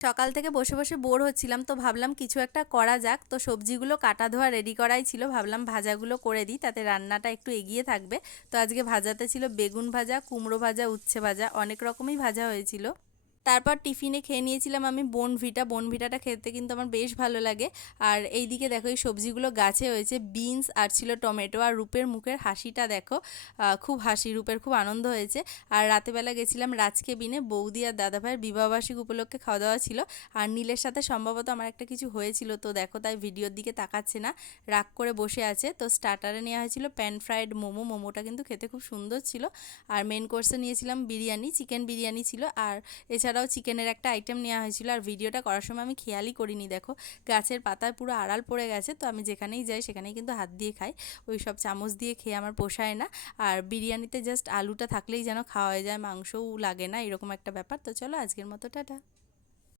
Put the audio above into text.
সকাল থেকে বসে বসে বোর হচ্ছিলাম, তো ভাবলাম কিছু একটা করা যাক। তো সবজিগুলো কাটা ধোয়া রেডি করাই ছিল, ভাবলাম ভাজাগুলো করে দিই, তাতে রান্নাটা একটু এগিয়ে থাকবে। তো আজকে ভাজাতে ছিল বেগুন ভাজা, কুমড়ো ভাজা, উচ্ছে ভাজা, অনেক রকমই ভাজা হয়েছিল। তারপর টিফিনে খেয়ে নিয়েছিলাম আমি বোনভিটা। বোনভিটাটা খেতে কিন্তু আমার বেশ ভালো লাগে। আর এইদিকে দেখো এই সবজিগুলো গাছে হয়েছে, বিনস আর ছিল টমেটো। আর রূপের মুখের হাসিটা দেখো, খুব হাসি, রূপের খুব আনন্দ হয়েছে। আর রাতেবেলা গেছিলাম রাজকেবিনে, বৌদি আর দাদাভাইয়ের বিবাহবার্ষিক উপলক্ষে খাওয়া দাওয়া ছিল। আর নীলের সাথে সম্ভবত আমার একটা কিছু হয়েছিল, তো দেখো তাই ভিডিওর দিকে তাকাচ্ছে না, রাগ করে বসে আছে। তো স্টার্টারে নেওয়া হয়েছিল প্যান ফ্রাইড মোমো, মোমোটা কিন্তু খেতে খুব সুন্দর ছিল। আর মেন কোর্সে নিয়েছিলাম বিরিয়ানি, চিকেন বিরিয়ানি ছিল। আর এছাড়াও চিকেনের একটা আইটেম নেওয়া হয়েছিল। আর ভিডিওটা করার সময় আমি খেয়ালই করিনি, দেখো গাছের পাতায় পুরো আড়াল পড়ে গেছে। তো আমি যেখানেই যাই সেখানেই কিন্তু হাত দিয়ে খাই, ওই সব চামচ দিয়ে খেয়ে আমার পোষায় না। আর বিরিয়ানিতে জাস্ট আলুটা থাকলেই যেন খাওয়া হয়ে যায়, মাংসও লাগে না, এরকম একটা ব্যাপার। তো চলো আজকের মতো টাটা।